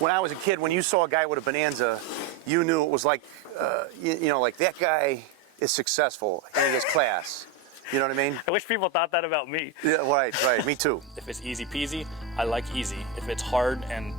When I was a kid, when you saw a guy with a Bonanza, you knew it was like, you know, like that guy is successful and he has class. You know what I mean? I wish people thought that about me. Yeah, right, me too. If it's easy peasy, I like easy. If it's hard and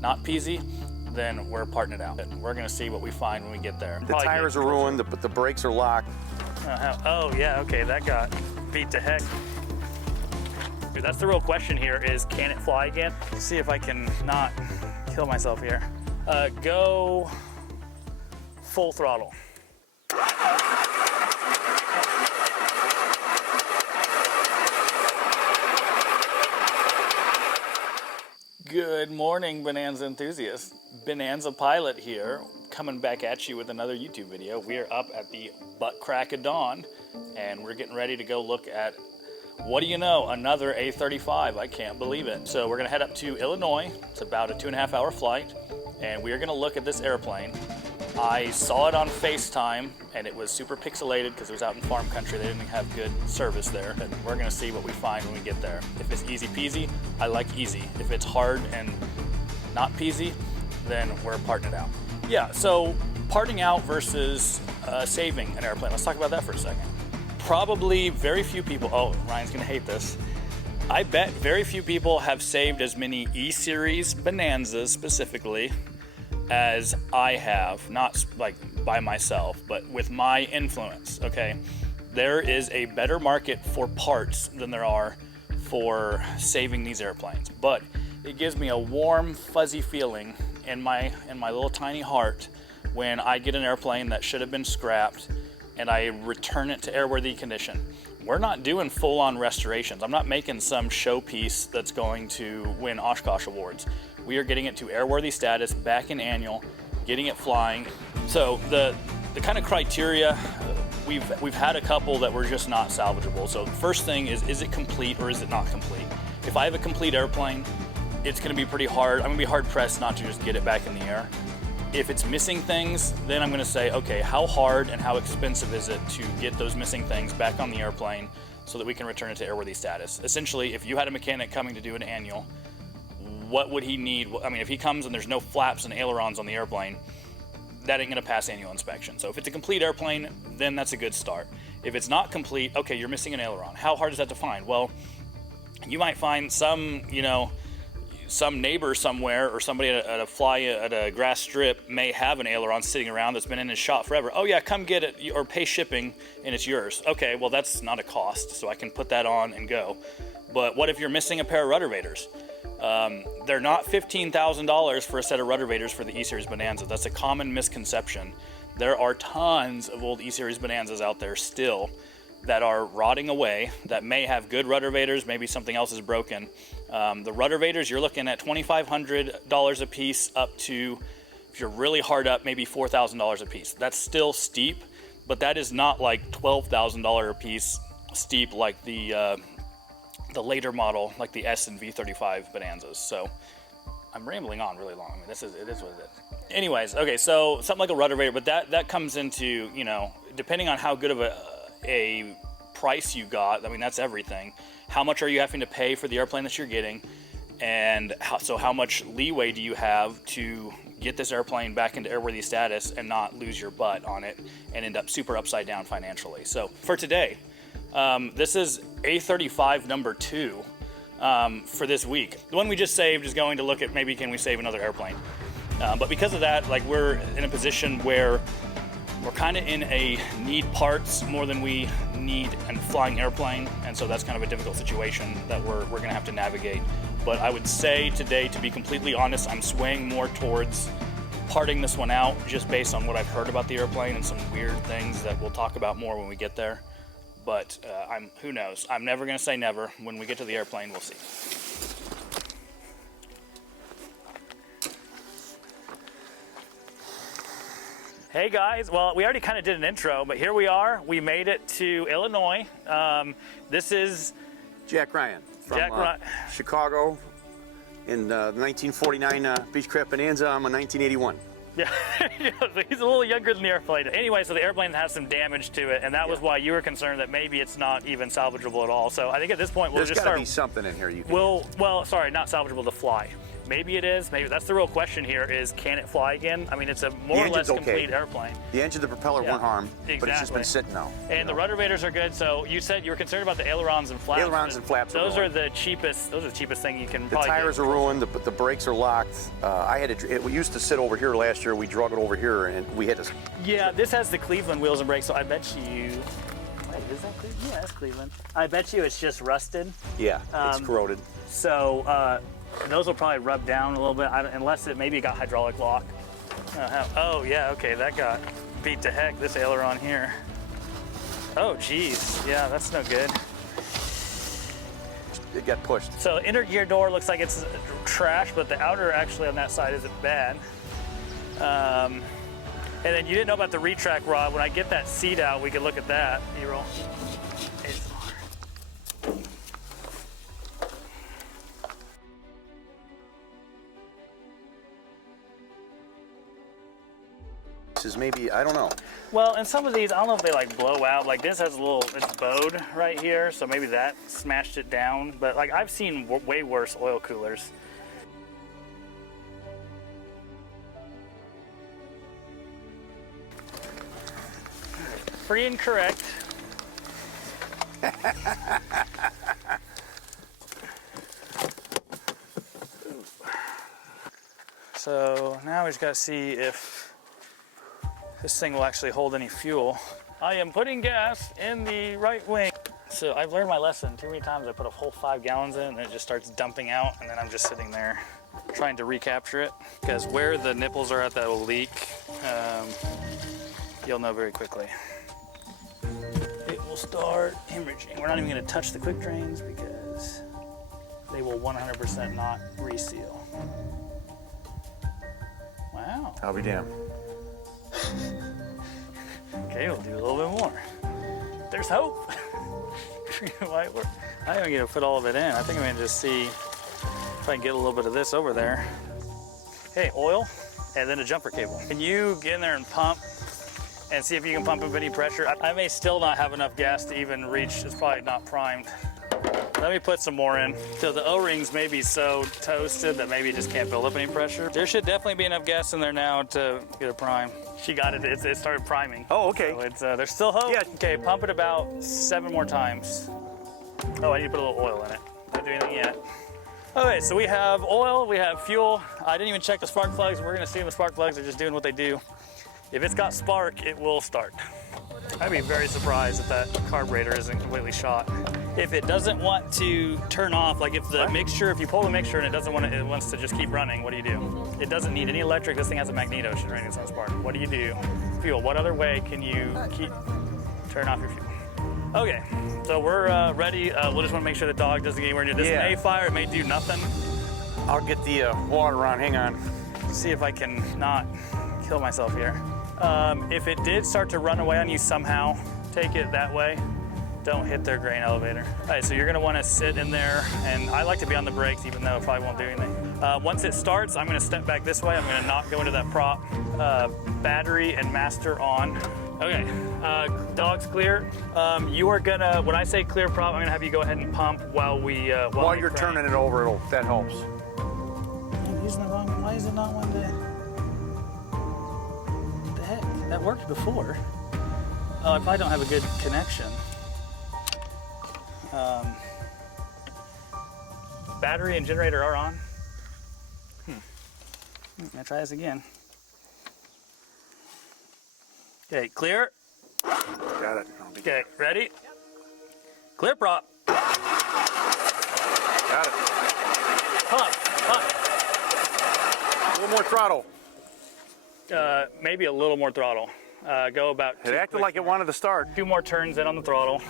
not peasy, then we're parting it out. We're gonna see what we find when we get there. The tires are ruined, but the brakes are locked. Oh yeah, okay, that got beat to heck. Dude, that's the real question here is, can it fly again? Let's see if I can not kill myself here. Go full throttle. Good morning, Bonanza enthusiasts. Benanza Pilot here, coming back at you with another YouTube video. We are up at the butt crack of dawn, and we're getting ready to go look at, what do you know, another A35. I can't believe it. So we're gonna head up to Illinois. It's about a 2.5 hour flight, and we are gonna look at this airplane. I saw it on FaceTime, and it was super pixelated because it was out in farm country. They didn't have good service there. And we're gonna see what we find when we get there. If it's easy peasy, I like easy. If it's hard and not peasy, then we're parting it out. Yeah, so parting out versus saving an airplane. Let's talk about that for a second. Probably very few people, oh, Ryan's gonna hate this. I bet very few people have saved as many E-Series Bonanzas specifically as I have, not like by myself, but with my influence, okay? There is a better market for parts than there are for saving these airplanes, but it gives me a warm, fuzzy feeling in my little tiny heart when I get an airplane that should have been scrapped and I return it to airworthy condition. We're not doing full-on restorations. I'm not making some showpiece that's going to win Oshkosh Awards. We are getting it to airworthy status, back in annual, getting it flying. So the kind of criteria, we've had a couple that were just not salvageable. So the first thing is it complete or is it not complete? If I have a complete airplane, it's gonna be pretty hard. I'm gonna be hard pressed not to just get it back in the air. If it's missing things, then I'm gonna say, okay, how hard and how expensive is it to get those missing things back on the airplane so that we can return it to airworthy status? Essentially, if you had a mechanic coming to do an annual, what would he need? I mean, if he comes and there's no flaps and ailerons on the airplane, that ain't gonna pass annual inspection. So if it's a complete airplane, then that's a good start. If it's not complete, okay, you're missing an aileron. How hard is that to find? Well, you might find some, you know, some neighbor somewhere or somebody at a grass strip may have an aileron sitting around that's been in his shop forever. Oh yeah, come get it or pay shipping and it's yours. Okay, well that's not a cost, so I can put that on and go. But what if you're missing a pair of rudder vators? They're not $15,000 for a set of rudder vators for the E-Series Bonanza. That's a common misconception. There are tons of old E-Series Bonanzas out there still that are rotting away, that may have good rudder vators, maybe something else is broken. The rudder vators, you're looking at $2,500 a piece up to, if you're really hard up, maybe $4,000 a piece. That's still steep, but that is not like $12,000 a piece steep like the later model, like the S and V35 Bonanzas. So I'm rambling on really long. I mean, it is what it is. Anyways, okay, so something like a rudder vator, but that comes into, you know, depending on how good of a price you got, I mean, that's everything. How much are you having to pay for the airplane that you're getting? And how much leeway do you have to get this airplane back into airworthy status and not lose your butt on it and end up super upside down financially? So for today, this is A35 number 2 for this week. The one we just saved is going to look at maybe can we save another airplane. But because of that, like, we're in a position where we're kind of in a need parts more than we need a flying airplane, and so that's kind of a difficult situation that we're going to have to navigate. But I would say today, to be completely honest, I'm swaying more towards parting this one out just based on what I've heard about the airplane and some weird things that we'll talk about more when we get there. But who knows? I'm never going to say never. When we get to the airplane, we'll see. Hey guys, well, we already kind of did an intro, but here we are. We made it to Illinois. This is Jack Ryan from Chicago in the 1949 Beechcraft Bonanza. I'm a 1981. Yeah, so he's a little younger than the airplane. Anyway, so the airplane has some damage to it, and that was why you were concerned that maybe it's not even salvageable at all. So I think at this point we'll just start. There's got to be something in here you can. Well, sorry, not salvageable to fly. Maybe it is. Maybe that's the real question here: is can it fly again? I mean, it's a more or less complete airplane. The engine, the propeller weren't harmed, exactly. but it's just been sitting now. And the rudder vaders are good. So you said you were concerned about the ailerons and flaps. Ailerons and flaps. Those are the cheapest. Those are the cheapest thing you can. The tires are ruined. The brakes are locked. I had to. We used to sit over here last year. We drug it over here, and we had to. Yeah, this has the Cleveland wheels and brakes. So I bet you. Wait, is that Cleveland? Yeah, that's Cleveland. I bet you it's just rusted. Yeah, it's corroded. So those will probably rub down a little bit, unless it maybe got hydraulic lock. Oh yeah, okay, that got beat to heck. This aileron here. Oh geez, yeah, that's no good. It got pushed. So inner gear door looks like it's trash, but the outer actually on that side isn't bad. And then you didn't know about the retract rod. When I get that seat out, we can look at that. B-roll. This is maybe, I don't know. Well, and some of these, I don't know if they like blow out. Like this has a little, it's bowed right here, so maybe that smashed it down. But like I've seen way worse oil coolers. Free and correct. So now we just gotta see if this thing will actually hold any fuel. I am putting gas in the right wing. So I've learned my lesson. Too many times I put a whole 5 gallons in and it just starts dumping out, and then I'm just sitting there trying to recapture it. Because where the nipples are at that will leak, you'll know very quickly. It will start hemorrhaging. We're not even gonna touch the quick drains because they will 100% not reseal. Wow. I'll be damned. Okay, we'll do a little bit more. There's hope. I am gonna put all of it in. I think I'm gonna just see if I can get a little bit of this over there. Okay, oil, and then a jumper cable. Can you get in there and pump and see if you can pump up any pressure? I may still not have enough gas to even reach. It's probably not primed. Let me put some more in. So the O-rings may be so toasted that maybe it just can't build up any pressure. There should definitely be enough gas in there now to get a prime. She got it. It started priming. Oh, okay. So it's there's still hope. Yeah. Okay, pump it about 7 more times. Oh, I need to put a little oil in it. Not doing anything yet. Okay, so we have oil, we have fuel. I didn't even check the spark plugs. We're gonna assume the spark plugs are just doing what they do. If it's got spark, it will start. I'd be very surprised if that carburetor isn't completely shot. If it doesn't want to turn off, like if the mixture, if you pull the mixture and it doesn't want to, it wants to just keep running, what do you do? It doesn't need any electric. This thing has a magneto, it should run its own spark. What do you do? Fuel, what other way can you turn off your fuel? Okay, so we're ready. We'll just want to make sure the dog doesn't get anywhere near this. Yeah. May fire, it may do nothing. I'll get the water on, hang on. See if I can not kill myself here. If it did start to run away on you somehow, take it that way. Don't hit their grain elevator. All right, so you're gonna wanna sit in there, and I like to be on the brakes even though it probably won't do anything. Once it starts, I'm gonna step back this way. I'm gonna not go into that prop. Battery and master on. Okay, dog's clear. You are gonna, when I say clear prop, I'm gonna have you go ahead and pump while we While you're turning it over, that helps. I'm using the wrong one. Why is it not one to... What the heck? That worked before. Oh, I probably don't have a good connection. Battery and generator are on. I'm gonna try this again. Okay, clear. Got it. Okay, ready? Clear prop. Got it. Pump, pump. A little more throttle. Maybe a little more throttle. Go about It acted like it wanted to start. 2 more turns in on the throttle.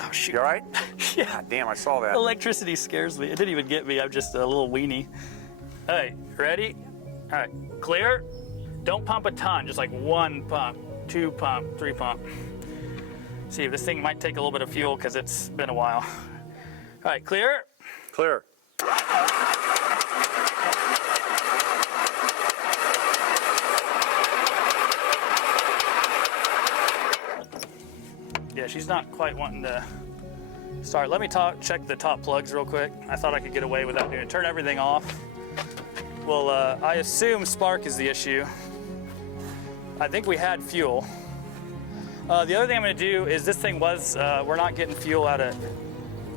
Oh shoot. You all right? Yeah. God damn, I saw that. Electricity scares me. It didn't even get me. I'm just a little weenie. All right, ready? All right, clear. Don't pump a ton, just like 1 pump, 2 pump, 3 pump. See if this thing might take a little bit of fuel because it's been a while. All right, clear. Clear. Yeah, she's not quite wanting to Sorry, let me check the top plugs real quick. I thought I could get away without doing it. Turn everything off. Well, I assume spark is the issue. I think we had fuel. The other thing I'm gonna do is this thing was, we're not getting fuel out of,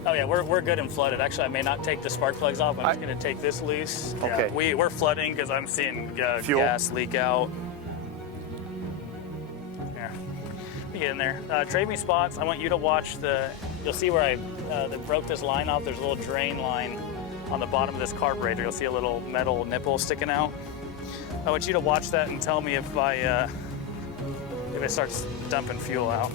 oh yeah, we're good and flooded. Actually, I may not take the spark plugs off. I'm just gonna take this loose. Okay. Yeah, we're flooding because I'm seeing Fuel. gas leak out. Here, let me get in there. Trade me spots. I want you to watch you'll see where they broke this line off. There's a little drain line on the bottom of this carburetor. You'll see a little metal nipple sticking out. I want you to watch that and tell me if it starts dumping fuel out.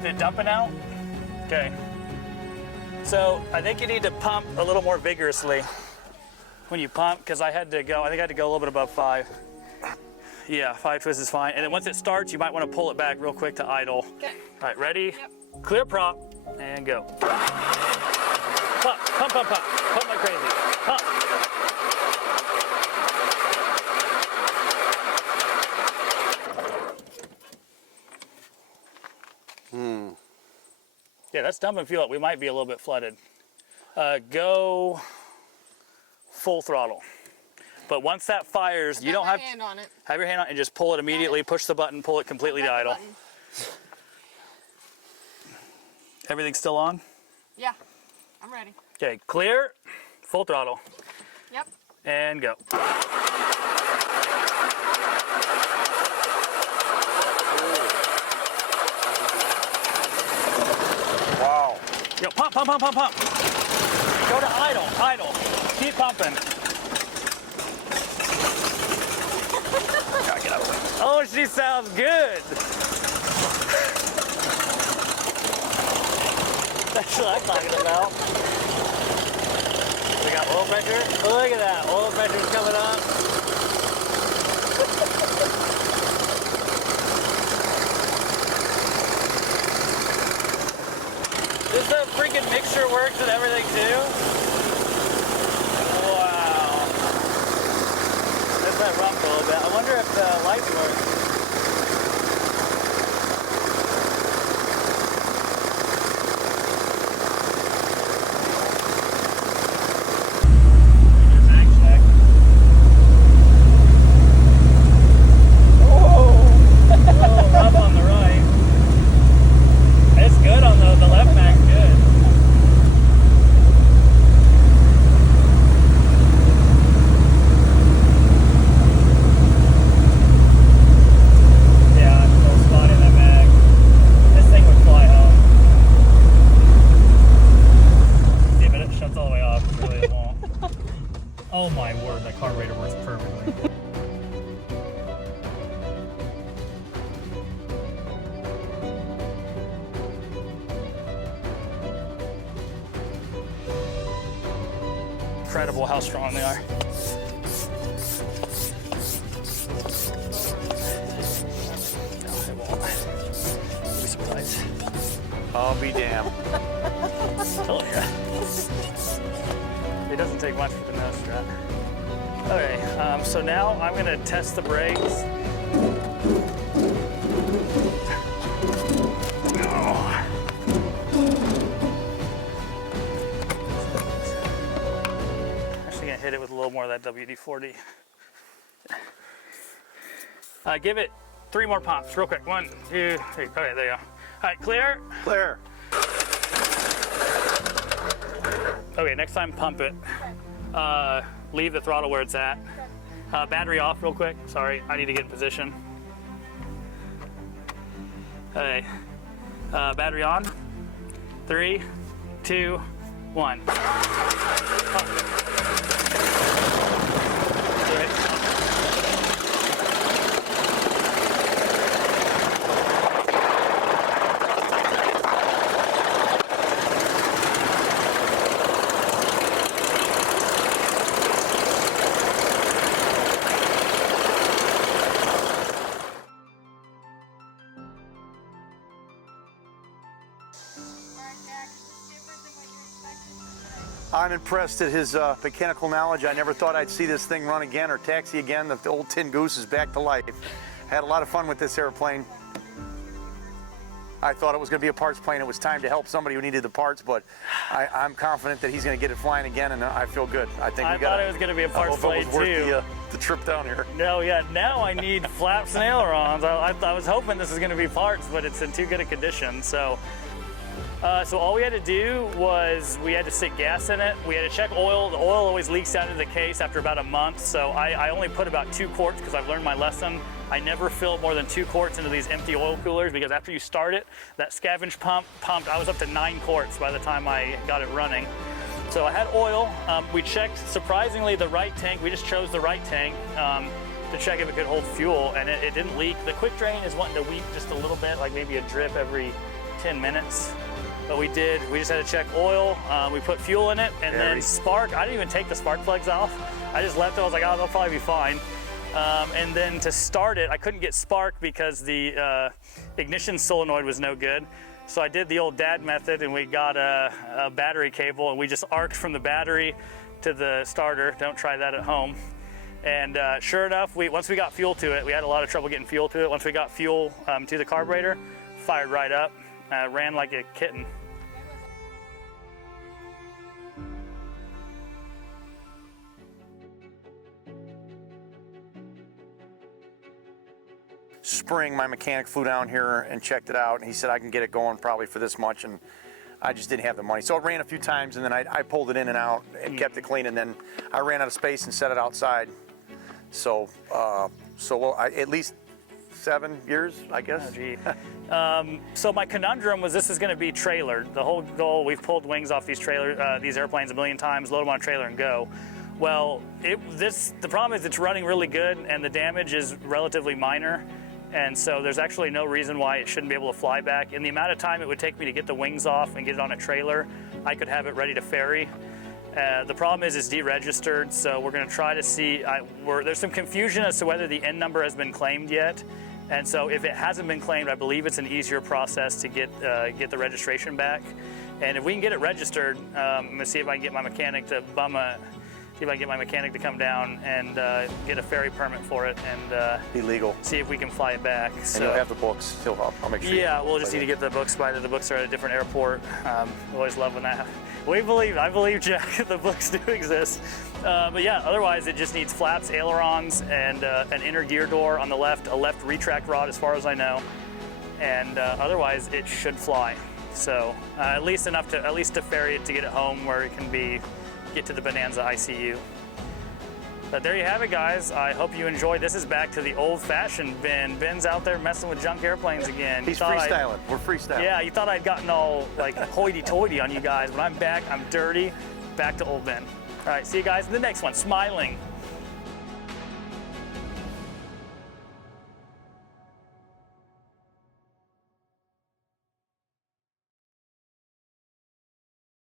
Is it dumping out? Okay. So I think you need to pump a little more vigorously when you pump, because I think I had to go a little bit above 5. Yeah, 5 twists is fine. And then once it starts, you might want to pull it back real quick to idle. Okay. All right, ready? Yep. Clear prop, and go. Pump, pump, pump, pump. Pump like crazy. Pump. Yeah, that's dumping fuel up. We might be a little bit flooded. Go full throttle. But once that fires, you don't have hand on it. Have your hand on it and just pull it immediately. Push the button, pull it completely to idle. Everything's still on? Yeah, I'm ready. Okay, clear, full throttle, Yep. and go. Wow. Yo, pump, pump, pump, pump, pump. Go to idle, idle. Keep pumping. Gotta get up. Oh, she sounds good. That's what I'm talking about. We got oil pressure. Look at that, oil pressure's coming up. Does the freaking mixture works and everything too? Wow. That's that rumble a little bit. I wonder if the lights work. Oh my word, that carburetor works perfectly. Incredible how strong they are. No, it won't. Give me some lights. I'll be damned. Told ya. It doesn't take much for the nose strap. Okay, so now I'm gonna test the brakes. Actually gonna hit it with a little more of that WD-40. Give it 3 more pumps, real quick. 1, 2, 3. Okay, there you go. All right, clear. Clear. Okay, next time pump it. Leave the throttle where it's at. Battery off real quick. Sorry, I need to get in position. Okay, battery on. 3, 2, 1. Alright, Jack, is this different than what you I'm impressed at his mechanical knowledge. I never thought I'd see this thing run again or taxi again. The old tin goose is back to life. Had a lot of fun with this airplane. I thought it was going to be a parts plane. It was time to help somebody who needed the parts, but I'm confident that he's going to get it flying again, and I feel good. I think I thought it was going to be a parts plane it was too. worth the trip down here. No, yeah, now I need flaps and ailerons. I was hoping this was going to be parts, but it's in too good a condition. So all we had to do was we had to stick gas in it. We had to check oil. The oil always leaks out of the case after about a month, so I only put about 2 quarts because I've learned my lesson. I never fill more than 2 quarts into these empty oil coolers because after you start it, that scavenge pump pumped, I was up to 9 quarts by the time I got it running. So I had oil. We checked, surprisingly, the right tank. We just chose the right tank to check if it could hold fuel, and it didn't leak. The quick drain is wanting to weep just a little bit, like maybe a drip every 10 minutes. But we just had to check oil. We put fuel in it, and then spark. I didn't even take the spark plugs off. I just left it. I was like, oh, they'll probably be fine. And then to start it, I couldn't get spark because the ignition solenoid was no good. So I did the old dad method, and we got a battery cable, and we just arced from the battery to the starter. Don't try that at home. And sure enough, once we got fuel to it, we had a lot of trouble getting fuel to it. Once we got fuel to the carburetor, fired right up, ran like a kitten. Spring, my mechanic flew down here and checked it out, and he said I can get it going probably for this much, and I just didn't have the money. So it ran a few times, and then I pulled it in and out and kept it clean, and then I ran out of space and set it outside. So, at least 7 years, I guess. Oh, gee. So my conundrum was this is going to be trailered. The whole goal, we've pulled wings off these airplanes a million times, load them on a trailer and go. Well, the problem is it's running really good, and the damage is relatively minor. And so there's actually no reason why it shouldn't be able to fly back. In the amount of time it would take me to get the wings off and get it on a trailer, I could have it ready to ferry. The problem is it's deregistered, so we're going to try to see. There's some confusion as to whether the N number has been claimed yet. And so if it hasn't been claimed, I believe it's an easier process to get the registration back. And if we can get it registered, I'm going to see if I can get my mechanic to come down and get a ferry permit for it and Illegal. see if we can fly it back. And you'll have the books. I'll make sure. Yeah, we'll just need to get the books by the books are at a different airport. Always love when that. I believe, Jack, the books do exist. But yeah, otherwise it just needs flaps, ailerons, and an inner gear door on the left, a left retract rod as far as I know, and otherwise it should fly. So at least enough to ferry it to get it home where it can get to the Bonanza ICU. But there you have it, guys. I hope you enjoyed. This is back to the old-fashioned Ben. Ben's out there messing with junk airplanes again. He's freestyling. We're freestyling. Yeah, you thought I'd gotten all like hoity-toity on you guys, but I'm back. I'm dirty. Back to old Ben. All right, see you guys in the next one. Smiling.